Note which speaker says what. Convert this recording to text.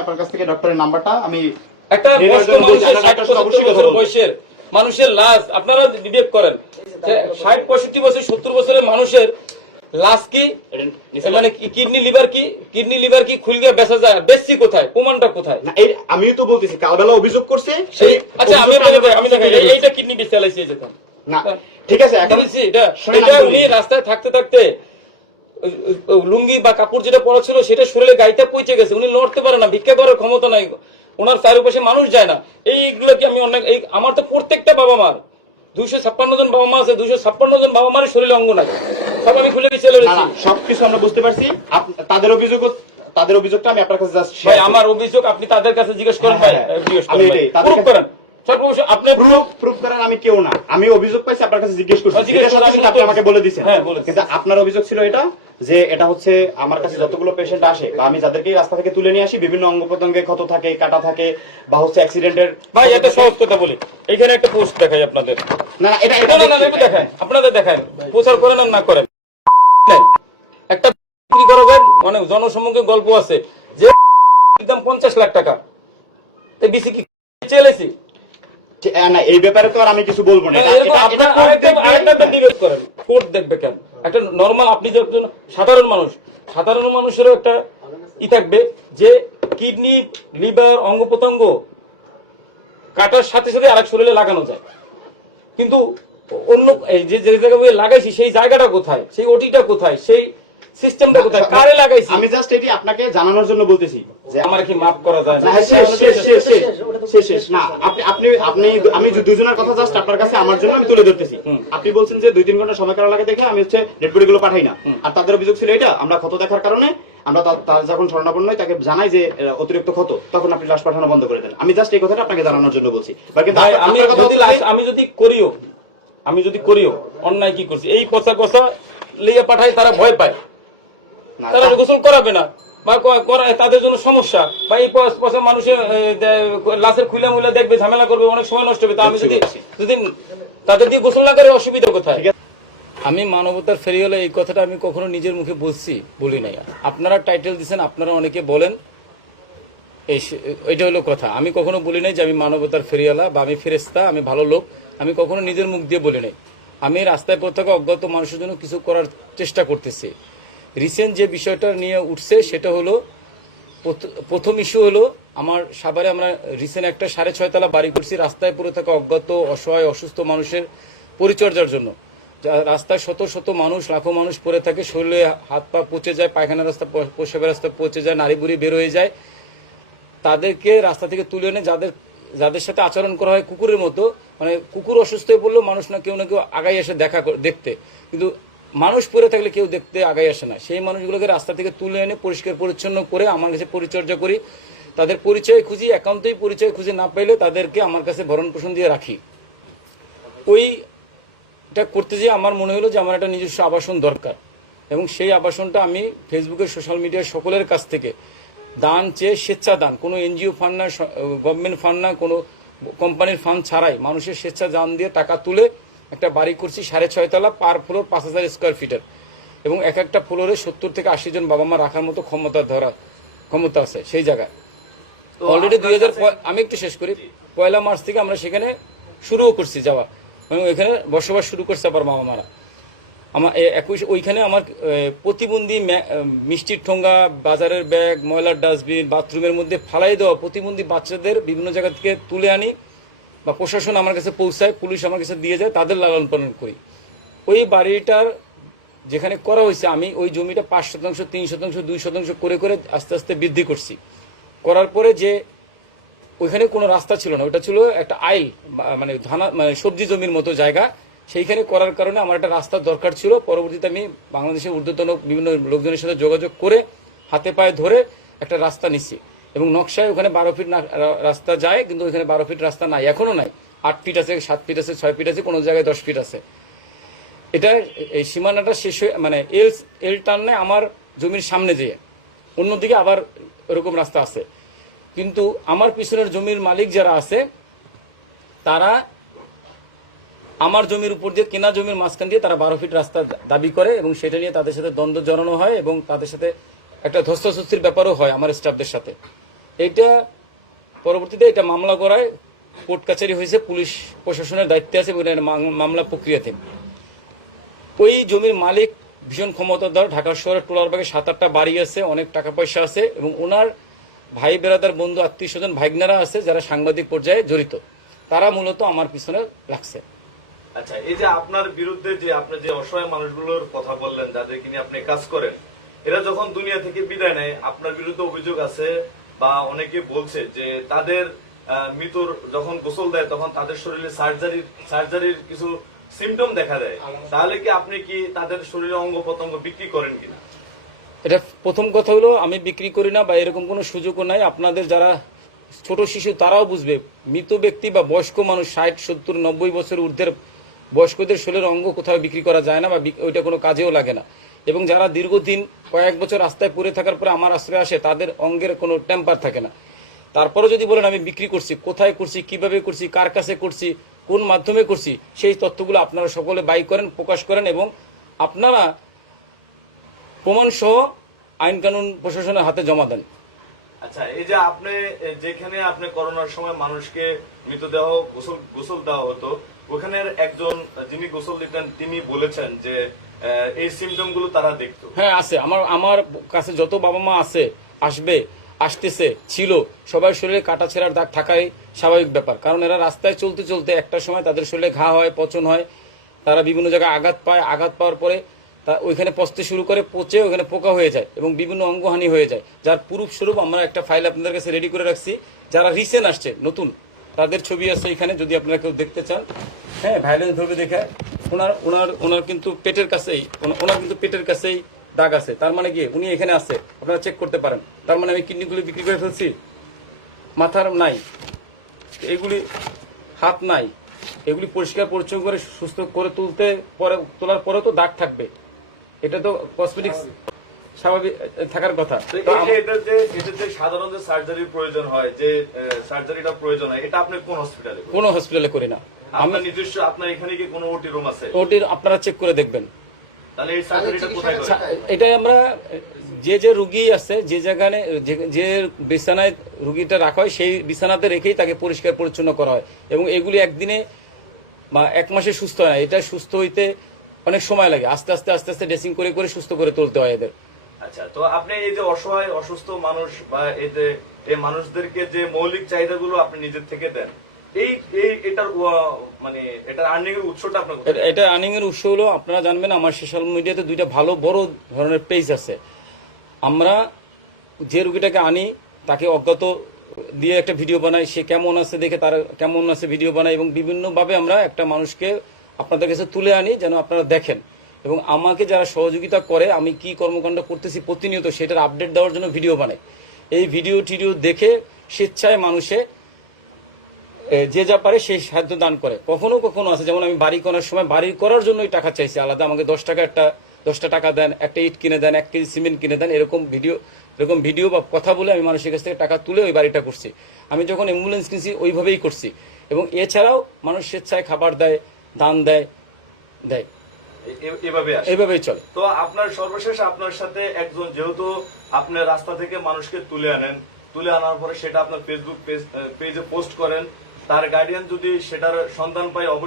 Speaker 1: আপনার কাছ থেকে ডক্টরের নাম্বারটা আমি
Speaker 2: একটা মানুষের। বয়সের লাশ আপনারা বিবেক করেন। ষাট পঁয়ষট্টি বছর সত্তর বছরের মানুষের লাশ কি মানে কিডনি লিভার কি কিডনি লিভার কি খুলগে বেচা যায় বেচছি কোথায় প্রমাণটা কোথায়?
Speaker 1: আমিও তো বলতেছি কালবেলা অভিযোগ করছে
Speaker 2: সেই আচ্ছা আমি আমি দেখাই এইটা কিডনি বেচে চালাইছি যেতাম
Speaker 1: না ঠিক আছে এখন
Speaker 2: এটা
Speaker 1: আমি
Speaker 2: উনি রাস্তায় থাকতে থাকতে লুঙ্গি বা কাপড় যেটা পরা ছিল সেটা শরীরে গাইতে পচে গেছে। উনি লড়তে পারে না ভিক্ষা করার ক্ষমতা নাই। ওনার চারিপাশে মানুষ যায় না। এইগুলো কি আমি অনেক এই আমার তো প্রত্যেকটা বাবা মার দুইশো ছাপ্পান্ন জন বাবা মা আছে দুইশো ছাপ্পান্ন জন বাবা মার শরীরে অঙ্গ নাই। সব আমি খুলে
Speaker 1: না সবকিছু আমরা বুঝতে পারছি। তাদের অভিযোগ তাদের অভিযোগটা আমি আপনার কাছে
Speaker 2: আমার অভিযোগ আপনি তাদের কাছে জিজ্ঞেস করেন ভাই
Speaker 1: হ্যাঁ, হ্যাঁ।
Speaker 2: জিজ্ঞেস করেন। ভাই।
Speaker 1: এটাই, তাদের
Speaker 2: Proof
Speaker 1: কাছে-
Speaker 2: করেন সর্বশেষ আপনি
Speaker 1: প্রুফ। প্রুফ করার আমি কেউ না। আমি অভিযোগ পাইছি আপনার কাছে জিজ্ঞেস করছি।
Speaker 2: হ্যাঁ, জিজ্ঞেস
Speaker 1: এটার সাথে
Speaker 2: করছি,
Speaker 1: সাথে আপনি আমাকে বলে দিয়েছেন।
Speaker 2: হ্যাঁ,
Speaker 1: কিন্তু আপনার অভিযোগ ছিল এটা যে এটা হচ্ছে আমার কাছে যতগুলো পেশেন্ট আসে আমি যাদেরকে রাস্তা থেকে তুলে নিয়ে আসি বিভিন্ন অঙ্গ প্রত্যঙ্গে ক্ষত থাকে কাটা থাকে বা হচ্ছে অ্যাক্সিডেন্টের
Speaker 2: ভাই একটা সহজ কথা বলি। এখানে একটা পোস্ট দেখাই আপনাদের।
Speaker 1: না না এটা এটা
Speaker 2: না না এটা দেখায় আপনাদের দেখায় প্রচার করেন না করেন। একটা বিক্রি করবেন মানে জনসম্মুখে গল্প আছে যে দাম পঞ্চাশ লাখ টাকা। বিসি কি? চলেছি
Speaker 1: যে, আহ, না এই ব্যাপারে তো আর আমি কিছু বলব না।
Speaker 2: কোর্ট দেখবে কেন? একটা নর্মাল আপনি সাধারণ মানুষ সাধারণ মানুষেরও একটা ই থাকবে যে কিডনি লিভার অঙ্গ প্রত্যঙ্গ কাটার সাথে সাথে আরেক শরীরে লাগানো যায়। কিন্তু অন্য এই যে যে জায়গায় লাগাইছি সেই জায়গাটা কোথায়? সেই ওটিটা কোথায়? সেই সিস্টেমটা কোথায়? কারে লাগাইছি?
Speaker 1: আমি জাস্ট এটি আপনাকে জানানোর জন্য বলতেছি যে
Speaker 2: আমার কি মাফ করা যায়?
Speaker 1: না, শেষ, শেষ, শেষ, শেষ, শেষ। না, আপনি আপনি আপনি আমি দুজনের কথা জাস্ট আপনার কাছে আমার জন্য আমি তুলে ধরতেছি। আপনি বলছেন যে দুই তিন ঘণ্টা সময় করা লাগে দেখে আমি হচ্ছে ডেড বডি গুলো পাঠাই না। আর তাদের অভিযোগ ছিল এটা আমরা ক্ষত দেখার কারণে আমরা তার যখন স্বর্ণাপন্ন তাকে জানাই যে অতিরিক্ত ক্ষত তখন আপনি লাশ পাঠানো বন্ধ করে দেন। আমি জাস্ট এই কথাটা আপনাকে জানানোর জন্য বলছি।
Speaker 2: আমি যদি আমি যদি করিও আমি যদি করিও অন্যায় কি করছি? এই পচা কষা লিয়ে পাঠাই তারা ভয় পায়। তারা গোসল করাবে না। বা তাদের জন্য সমস্যা। বা এই পচা মানুষের লাশের খুলে মুলে দেখবে ঝামেলা করবে অনেক সময় নষ্ট হবে। তা আমি যদি যদি তাদের দিয়ে গোসল না করে অসুবিধা কোথায়? আমি মানবতার ফেরিওয়ালা এই কথাটা আমি কখনো নিজের মুখে বলছি বলি নাই। আপনারা টাইটেল দিচ্ছেন আপনারা অনেকে বলেন। এই এটা হলো কথা। আমি কখনো বলি নাই যে আমি মানবতার ফেরিওয়ালা বা আমি ফেরেস্তা আমি ভালো লোক। আমি কখনো নিজের মুখ দিয়ে বলি নাই। আমি রাস্তায় থাকা অজ্ঞাত মানুষের জন্য কিছু করার চেষ্টা করতেছি। রিসেন্ট যে বিষয়টা নিয়ে উঠছে, সেটা হলো, প্রথ- প্রথম ইস্যু হলো, আমার সাভারে আমরা রিসেন্ট একটা সাড়ে ছয়তলা বাড়ি করছি, রাস্তায় পড়ে থাকা অজ্ঞাত, অসহায়, অসুস্থ মানুষের পরিচর্যার জন্য। রাস্তায় শত শত মানুষ, লাখো মানুষ পড়ে থাকে, শরীরে হাত পা পচে যায় পায়খানা রাস্তা, প- প্রস্রাবের রাস্তা পচে যায় নারী বুড়ি বের হয়ে যায়। তাদেরকে রাস্তা থেকে তুলে এনে যাদের যাদের সাথে আচরণ করা হয় কুকুরের মতো মানে কুকুর অসুস্থ হয়ে পড়লেও মানুষ না কেউ না কেউ আগাই এসে দেখা দেখতে। কিন্তু মানুষ পরে থাকলে কেউ দেখতে আগাই আসে না। সেই মানুষগুলোকে রাস্তা থেকে তুলে এনে পরিষ্কার পরিচ্ছন্ন করে আমার কাছে পরিচর্যা করি। তাদের পরিচয় খুঁজি, একান্তই পরিচয় খুঁজে না পাইলে তাদেরকে আমার কাছে ভরণ পোষণ দিয়ে রাখি। ওই এটা করতে যেয়ে আমার মনে হলো যে আমার একটা নিজস্ব আবাসন দরকার। এবং সেই আবাসনটা আমি ফেসবুকের সোশ্যাল মিডিয়ার সকলের কাছ থেকে দান চেয়ে স্বেচ্ছা দান কোনো এনজিও ফান্ড না গভর্নমেন্ট ফান্ড না, কোনো কোম্পানির ফান্ড ছাড়াই মানুষের স্বেচ্ছা দান দিয়ে টাকা তুলে একটা বাড়ি করছি সাড়ে ছয়তলা পার ফ্লোর পাঁচ হাজার স্কোয়ার ফিটের এবং এক একটা ফ্লোরে সত্তর থেকে আশি জন বাবা মা রাখার মতো ক্ষমতা ধরা ক্ষমতা আছে সেই জায়গায়। অলরেডি দুই হাজার আমি একটু শেষ করি। পয়লা মার্চ থেকে আমরা সেখানে শুরুও করছি যাওয়া। এবং এখানে বসবাস শুরু করছে আবার মামা মারা আমার এ- একই ওইখানে আমার প্রতিবন্ধী মিষ্টির ঠোঙ্গা বাজারের ব্যাগ ময়লার ডাস্টবিন বাথরুমের মধ্যে ফালাই দেওয়া প্রতিবন্ধী বাচ্চাদের বিভিন্ন জায়গা থেকে তুলে আনি। বা প্রশাসন আমার কাছে পৌঁছায়, পুলিশ আমার কাছে দিয়ে যায়, তাদের লালন পালন করি। ওই বাড়িটার যেখানে করা হয়েছে, আমি ওই জমিটা পাঁচ শতাংশ, তিন শতাংশ, দুই শতাংশ করে করে আস্তে আস্তে বৃদ্ধি করছি। করার পরে যে ওইখানে কোনো রাস্তা ছিল না ওটা ছিল একটা আইল মানে ধানা মানে সবজি জমির মতো জায়গা। সেইখানে করার কারণে আমার একটা রাস্তার দরকার ছিল। পরবর্তীতে আমি বাংলাদেশের ঊর্ধ্বতন বিভিন্ন লোকজনের সাথে যোগাযোগ করে হাতে পায়ে ধরে একটা রাস্তা নিচ্ছি। এবং নকশায় ওখানে বারো ফিট রাস্তা যায়, কিন্তু ওইখানে বারো ফিট রাস্তা নাই, এখনও নাই। আট ফিট আছে, সাত ফিট আছে, ছয় ফিট আছে, কোনো জায়গায় দশ ফিট আছে। এটা এই সীমানাটা শেষ হয়ে মানে এল এল টার্নে আমার জমির সামনে যেয়ে, অন্যদিকে আবার এরকম রাস্তা আছে। কিন্তু আমার পিছনের জমির মালিক যারা আছে, তারা আমার জমির উপর দিয়ে, কেনা জমির মাঝখান দিয়ে তারা বারো ফিট রাস্তা দাবি করে এবং সেটা নিয়ে তাদের সাথে দ্বন্দ্ব জড়ানো হয় এবং তাদের সাথে একটা ধস্তাধস্তির ব্যাপারও হয় আমার স্টাফদের সাথে। এটা পরবর্তীতে এটা মামলা করায় কোর্ট কাছারি হয়েছে, পুলিশ প্রশাসনের দায়িত্বে আছে মামলা প্রক্রিয়াতে ওই জমির মালিক ভীষণ ক্ষমতাধর, ঢাকা শহরের টোলারবাগে সাত আটটা বাড়ি আছে, অনেক টাকা পয়সা আছে এবং ওনার ভাই বেড়াদার বন্ধু, আত্মীয় স্বজন, ভাইগনারা আছে যারা সাংবাদিক পর্যায়ে জড়িত। তারা মূলত আমার পিছনে লাগছে
Speaker 3: আচ্ছা এই যে আপনার বিরুদ্ধে যে আপনি যে অসহায় মানুষগুলোর কথা বললেন, যাদেরকে নিয়ে আপনি কাজ করেন এরা যখন দুনিয়া থেকে বিদায় নেয়, আপনার বিরুদ্ধে অভিযোগ আছে বা অনেকে বলছে যে তাদের মৃত্যুর যখন গোসল দেয়, তখন তাদের শরীরে সার্জারির সার্জারির কিছু সিমটম দেখা দেয়। তাহলে কি আপনি কি তাদের শরীরে অঙ্গ প্রত্যঙ্গ বিক্রি করেন কিনা?
Speaker 2: এটা প্রথম কথা হলো, আমি বিক্রি করি না বা এরকম কোনো সুযোগও নাই। আপনাদের যারা ছোট শিশু, তারাও বুঝবে, মৃত ব্যক্তি বা বয়স্ক মানুষ ষাট, সত্তর, নব্বই বছর ঊর্ধ্বের বয়স্কদের শরীরের অঙ্গ কোথাও বিক্রি করা যায় না বা ওইটা কোনো কাজেও লাগে না। এবং যারা দীর্ঘদিন কয়েক বছর রাস্তায় পড়ে থাকার পরে আমার আশ্রয় আসে, তাদের অঙ্গের কোনো টেম্পার থাকে না। তারপরে যদি বলেন আমি বিক্রি করছি, কোথায় করছি, কীভাবে করছি, কার কাছে করছি, কোন মাধ্যমে করছি, সেই তথ্যগুলো আপনারা সকলে বাই করেন, প্রকাশ করেন এবং আপনারা প্রমাণ সহ আইন কানুন প্রশাসনের হাতে জমা দেন।
Speaker 3: আচ্ছা এই যে আপনি, যেখানে আপনি করোনার সময় মানুষকে মৃতদেহ গোসল গোসল দেওয়া হতো ওখানের একজন যিনি গোসল দিতেন, তিনি বলেছেন যে এই সিমটমগুলো তারা দেখতো।
Speaker 2: হ্যাঁ আছে। আমার আমার কাছে যত বাবা মা আছে, আসবে, আসতেছে, ছিল সবার শরীরে কাটা ছেঁড়ার দাগ থাকাই স্বাভাবিক ব্যাপার। কারণ এরা রাস্তায় চলতে চলতে একটা সময় তাদের শরীরে ঘা হয়, পচন হয়, তারা বিভিন্ন জায়গায় আঘাত পায়, আঘাত পাওয়ার পরে তা ওইখানে পচতে শুরু করে পচে ওখানে পোকা হয়ে যায় এবং বিভিন্ন অঙ্গহানি হয়ে যায়। যার পুরুপ স্বরূপ আমরা একটা ফাইল আপনাদের কাছে রেডি করে রাখছি। যারা রিসেন্ট আসছে, নতুন তাদের ছবি আছে এখানে, যদি আপনারা কেউ দেখতে চান। হ্যাঁ ভাইলেন্স ধরবে দেখায় ওনার ওনার ওনার কিন্তু পেটের কাছেই, ওনা- ওনার কিন্তু পেটের কাছেই দাগ আছে। তার মানে কি? উনি এখানে আছে, আপনারা চেক করতে পারেন। তার মানে আমি কিডনিগুলি বিক্রি করে ফেলছি। মাথার নাই। এগুলি হাত নাই। এগুলি পরিষ্কার পরিচ্ছন্ন করে, সুস্থ করে তুলতে, পরে, তোলার পরে তো দাগ থাকবে। এটা তো কসমেটিক্স স্বাভাবিক থাকার কথা।
Speaker 3: সাধারণ যে সার্জারির প্রয়োজন হয় যে সার্জারিটা প্রয়োজন হয় এটা আপনি কোন হসপিটালে
Speaker 2: কোনো হসপিটালে করি না।
Speaker 3: আপনার নিজস্ব আপনার এখানে কি কোনো ওটি রুম আছে?
Speaker 2: ওটির আপনারা চেক করে দেখবেন।
Speaker 3: তাহলে এই সার্জারিটা কোথায় করেন?
Speaker 2: এটাই আমরা যে যে রুগী আছে যে জায়গায় যে- যে বিছানায় রুগীটা রাখা হয় সেই বিছানাতে রেখেই তাকে পরিষ্কার পরিচ্ছন্ন করা হয়। এবং এগুলি একদিনে বা এক মাসে সুস্থ হয় না। এটা সুস্থ হইতে অনেক সময় লাগে। আস্তে আস্তে আস্তে আস্তে ড্রেসিং করে করে সুস্থ করে তুলতে হয় এদের।
Speaker 3: আচ্ছা তো আপনি এই যে অসহায়, অসুস্থ মানুষ বা এই যে এই মানুষদেরকে যে মৌলিক চাহিদাগুলো আপনি নিজের থেকে দেন, এই এই, এটার মানে এটার আর্নিং উৎসটা আপনার?
Speaker 2: এটা- এটা আর্নিং এর উৎস হলো, আপনারা জানবেন আমার সোশ্যাল মিডিয়াতে দুইটা ভালো, বড় ধরনের পেজ আছে আমরা যে রুগীটাকে আনি, তাকে অজ্ঞাত দিয়ে একটা ভিডিও বানাই, সে কেমন আছে দেখে তার কেমন আছে ভিডিও বানাই, এবং বিভিন্নভাবে আমরা একটা মানুষকে আপনাদের কাছে তুলে আনি, যেন আপনারা দেখেন এবং আমাকে যারা সহযোগিতা করে, আমি কি কর্মকাণ্ড করতেছি প্রতিনিয়ত সেটার আপডেট দেওয়ার জন্য ভিডিও বানাই। এই ভিডিও টিডিও দেখে স্বেচ্ছায় মানুষে যে যা পারে সেই সাহায্য দান করে। কখনো কখনো আছে, যেমন আমি বাড়ি করার সময় বাড়ি করার জন্য জন্যই টাকা চাইছি। আলাদা আমাকে দশ টাকা একটা দশটা টাকা দেন, একটা ইট কিনে দেন, এক কেজি সিমেন্ট কিনে দেন, এরকম ভিডিও এরকম ভিডিও বা কথা বলে আমি মানুষের কাছ থেকে টাকা তুলে ওই বাড়িটা করছি। আমি যখন অ্যাম্বুলেন্স কিনছি, ওইভাবেই করছি। এবং এছাড়াও মানুষ স্বেচ্ছায় খাবার দেয়, দান দেয় দেয়।
Speaker 3: এভাবে
Speaker 2: চলে।
Speaker 3: তো আপনার সর্বশেষ আপনার সাথে একজন যেহেতু আপনি রাস্তা থেকে মানুষকে তুলে আনেন তুলে আনার পরে সেটা আপনার ফেসবুক পেজে পোস্ট করেন তার গার্ডিয়ান যদি সেটার সন্ধান পায় অবশ্যই